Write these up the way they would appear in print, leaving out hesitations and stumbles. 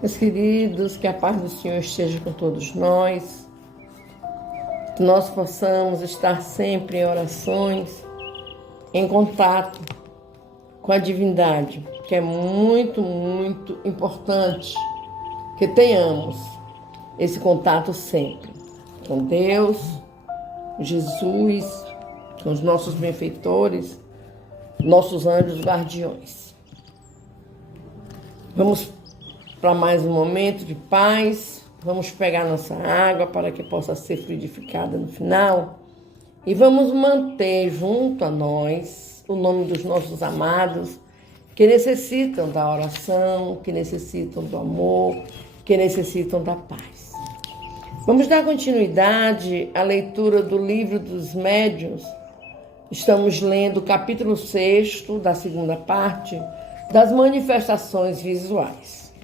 Meus queridos, que a paz do Senhor esteja com todos nós, que nós possamos estar sempre em orações, em contato com a divindade, que é muito, muito importante que tenhamos esse contato sempre com Deus, Jesus, com os nossos benfeitores, nossos anjos guardiões. Vamos para mais um momento de paz. Vamos pegar nossa água para que possa ser fluidificada no final. E vamos manter junto a nós o nome dos nossos amados que necessitam da oração, que necessitam do amor, que necessitam da paz. Vamos dar continuidade à leitura do livro dos médiuns. Estamos lendo o capítulo 6 da segunda parte das manifestações visuais.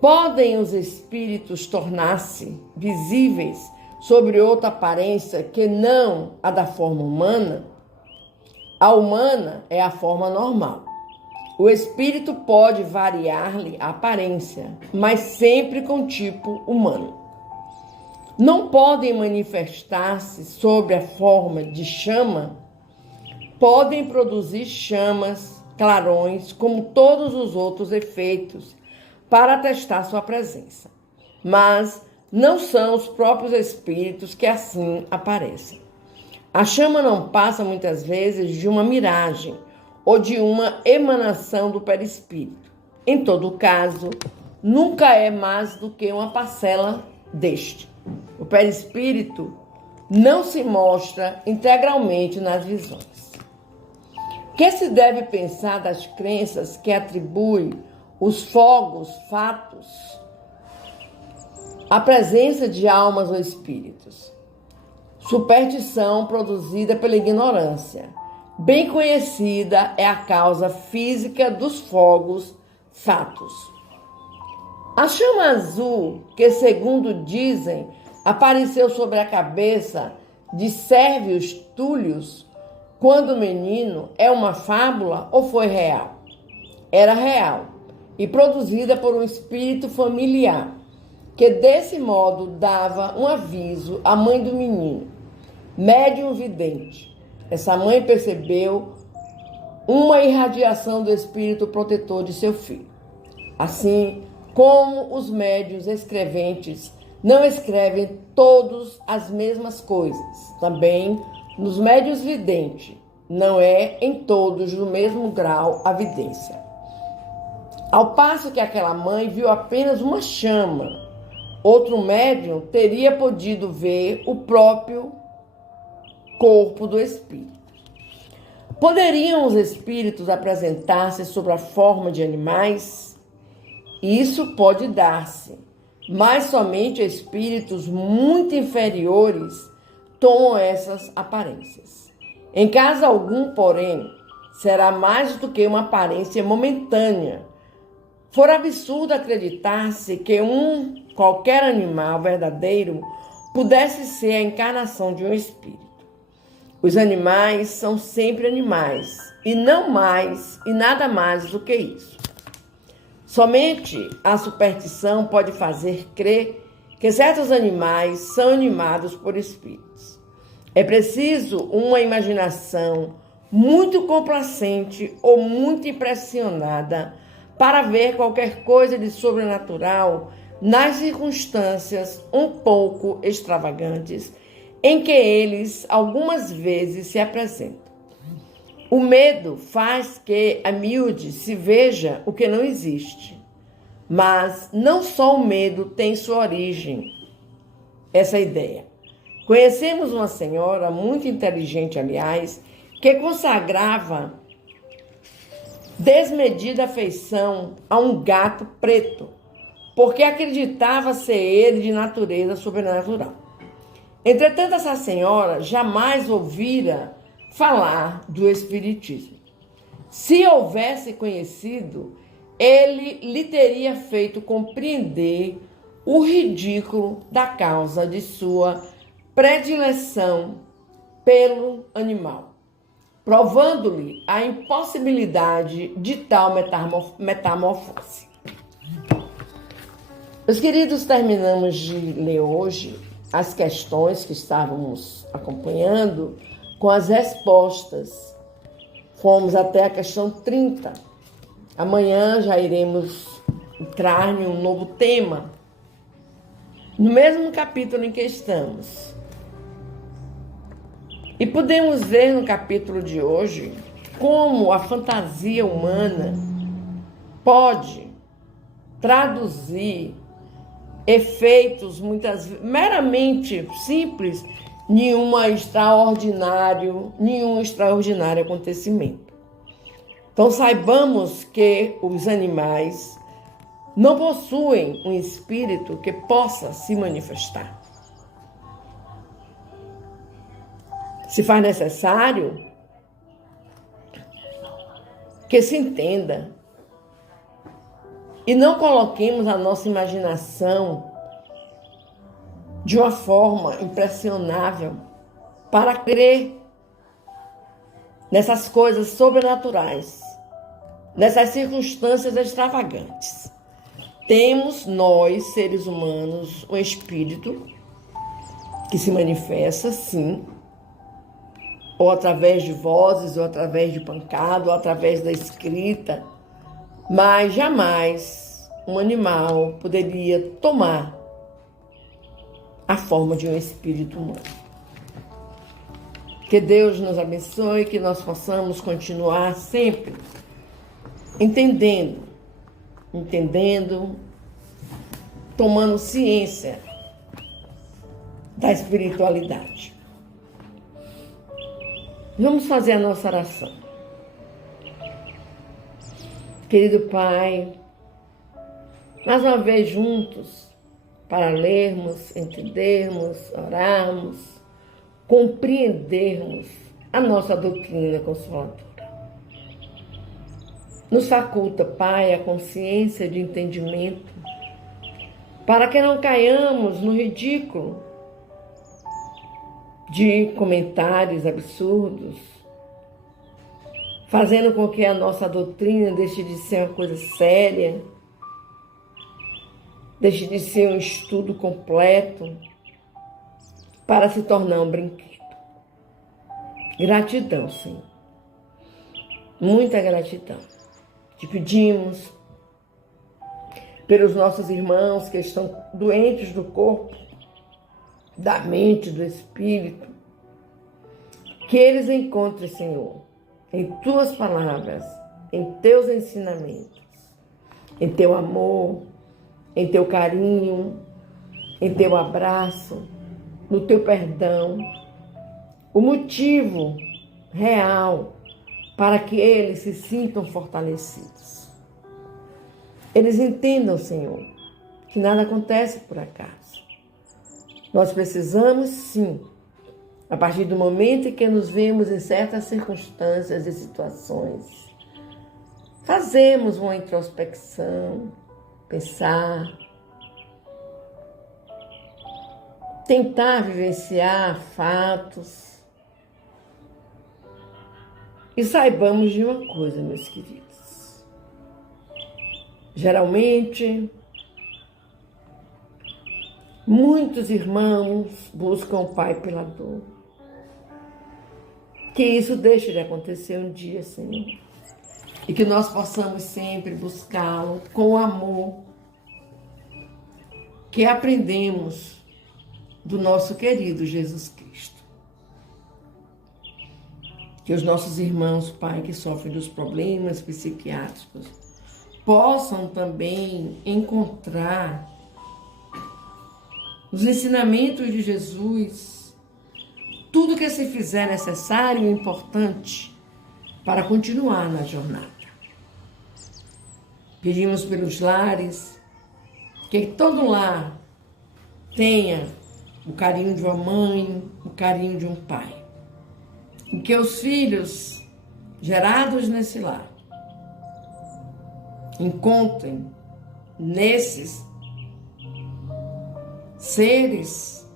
Podem os espíritos tornar-se visíveis sobre outra aparência que não a da forma humana? A humana é a forma normal. O espírito pode variar-lhe a aparência, mas sempre com tipo humano. Não podem manifestar-se sob a forma de chama? Podem produzir chamas, clarões, como todos os outros efeitos, para atestar sua presença. Mas não são os próprios espíritos que assim aparecem. A chama não passa muitas vezes de uma miragem ou de uma emanação do perispírito. Em todo caso, nunca é mais do que uma parcela deste. O perispírito não se mostra integralmente nas visões. Que se deve pensar das crenças que atribuem os fogos, fatos, a presença de almas ou espíritos? Superstição produzida pela ignorância. Bem conhecida é a causa física dos fogos, fatos. A chama azul, que segundo dizem, apareceu sobre a cabeça de Sérvio Túlio quando menino, é uma fábula ou foi real? Era real e produzida por um espírito familiar, que desse modo dava um aviso à mãe do menino, médium vidente. Essa mãe percebeu uma irradiação do espírito protetor de seu filho. Assim como os médiuns escreventes não escrevem todos as mesmas coisas, também nos médiuns videntes não é em todos do mesmo grau a vidência. Ao passo que aquela mãe viu apenas uma chama, outro médium teria podido ver o próprio corpo do espírito. Poderiam os espíritos apresentar-se sob a forma de animais? Isso pode dar-se, mas somente espíritos muito inferiores tomam essas aparências. Em caso algum, porém, será mais do que uma aparência momentânea. For absurdo acreditar-se que qualquer animal verdadeiro pudesse ser a encarnação de um espírito. Os animais são sempre animais, e não mais e nada mais do que isso. Somente a superstição pode fazer crer que certos animais são animados por espíritos. É preciso uma imaginação muito complacente ou muito impressionada para ver qualquer coisa de sobrenatural nas circunstâncias um pouco extravagantes em que eles algumas vezes se apresentam. O medo faz que a miúde se veja o que não existe. Mas não só o medo tem sua origem, essa ideia. Conhecemos uma senhora muito inteligente, aliás, que consagrava desmedida afeição a um gato preto, porque acreditava ser ele de natureza sobrenatural. Entretanto, essa senhora jamais ouvira falar do espiritismo. Se houvesse conhecido, ele lhe teria feito compreender o ridículo da causa de sua predileção pelo animal, provando-lhe a impossibilidade de tal metamorfose. Meus queridos, terminamos de ler hoje as questões que estávamos acompanhando com as respostas. Fomos até a questão 30. Amanhã já iremos entrar em um novo tema, no mesmo capítulo em que estamos. E podemos ver no capítulo de hoje como a fantasia humana pode traduzir efeitos muitas vezes meramente simples nenhum extraordinário acontecimento. Então saibamos que os animais não possuem um espírito que possa se manifestar. Se faz necessário que se entenda e não coloquemos a nossa imaginação de uma forma impressionável para crer nessas coisas sobrenaturais, nessas circunstâncias extravagantes. Temos nós, seres humanos, um espírito que se manifesta, sim, ou através de vozes, ou através de pancada, ou através da escrita, mas jamais um animal poderia tomar a forma de um espírito humano. Que Deus nos abençoe, que nós possamos continuar sempre entendendo, tomando ciência da espiritualidade. Vamos fazer a nossa oração. Querido Pai, mais uma vez juntos, para lermos, entendermos, orarmos, compreendermos a nossa doutrina consoladora. Nos faculta, Pai, a consciência de entendimento, para que não caiamos no ridículo de comentários absurdos, fazendo com que a nossa doutrina deixe de ser uma coisa séria, deixe de ser um estudo completo, para se tornar um brinquedo. Gratidão, Senhor. Muita gratidão. Te pedimos pelos nossos irmãos que estão doentes do corpo, da mente, do espírito, que eles encontrem, Senhor, em Tuas palavras, em Teus ensinamentos, em Teu amor, em Teu carinho, em Teu abraço, no Teu perdão, o motivo real para que eles se sintam fortalecidos. Eles entendam, Senhor, que nada acontece por acaso. Nós precisamos, sim, a partir do momento em que nos vemos em certas circunstâncias e situações, fazemos uma introspecção, pensar, tentar vivenciar fatos. E saibamos de uma coisa, meus queridos. Geralmente, muitos irmãos buscam o Pai pela dor. Que isso deixe de acontecer um dia, Senhor. E que nós possamos sempre buscá-lo com o amor que aprendemos do nosso querido Jesus Cristo. Que os nossos irmãos, Pai, que sofrem dos problemas psiquiátricos, possam também encontrar nos ensinamentos de Jesus tudo que se fizer necessário e importante para continuar na jornada. Pedimos pelos lares, que todo lar tenha o carinho de uma mãe, o carinho de um pai. E que os filhos gerados nesse lar encontrem nesses seres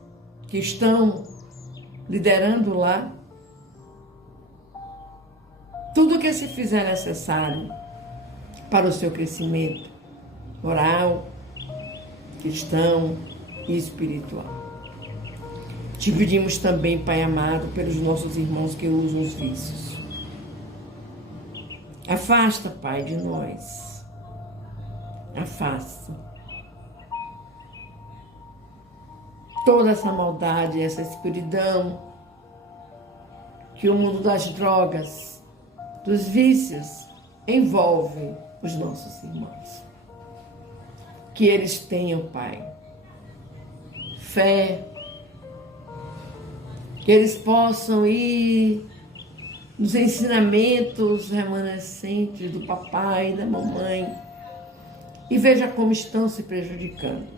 que estão liderando lá. Tudo que se fizer necessário para o seu crescimento moral, cristão e espiritual. Te pedimos também, Pai amado, pelos nossos irmãos que usam os vícios. Afasta, Pai, de nós. Afasta toda essa maldade, essa escuridão que o mundo das drogas, dos vícios, envolve os nossos irmãos. Que eles tenham, Pai, fé, que eles possam ir nos ensinamentos remanescentes do papai e da mamãe e veja como estão se prejudicando.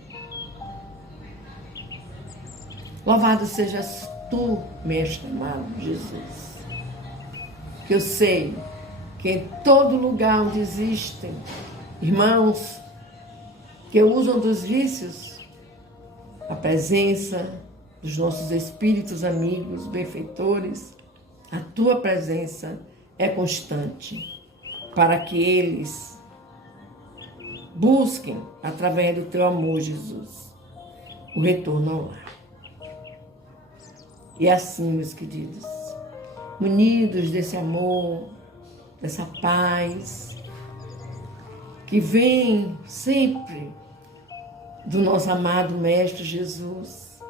Louvado sejas tu, Mestre amado Jesus, que eu sei que em todo lugar onde existem irmãos que usam dos vícios, a presença dos nossos espíritos amigos, benfeitores, a tua presença é constante para que eles busquem, através do teu amor, Jesus, o retorno ao lar. E assim, meus queridos, munidos desse amor, dessa paz, que vem sempre do nosso amado Mestre Jesus,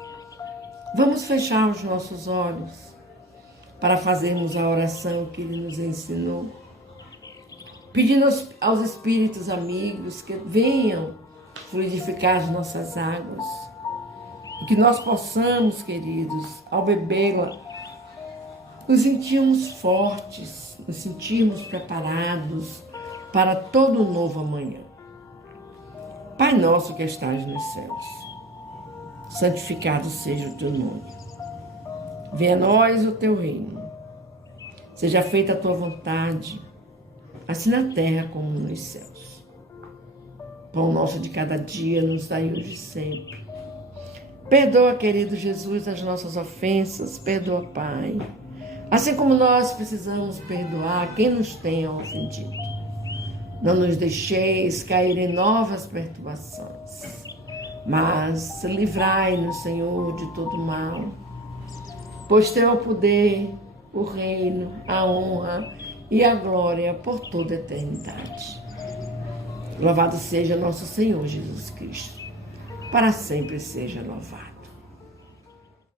vamos fechar os nossos olhos para fazermos a oração que Ele nos ensinou, pedindo aos espíritos amigos que venham fluidificar as nossas águas e que nós possamos, queridos, ao bebê-la, nos sentirmos fortes, nos sentirmos preparados para todo um novo amanhã. Pai nosso que estás nos céus, santificado seja o teu nome. Venha a nós o teu reino. Seja feita a tua vontade, assim na terra como nos céus. Pão nosso de cada dia nos dai hoje e sempre. Perdoa, querido Jesus, as nossas ofensas. Perdoa, Pai. Assim como nós precisamos perdoar quem nos tenha ofendido. Não nos deixeis cair em novas perturbações, mas livrai-nos, Senhor, de todo mal. Pois teu é o poder, o reino, a honra e a glória por toda a eternidade. Louvado seja nosso Senhor Jesus Cristo. Para sempre seja louvado.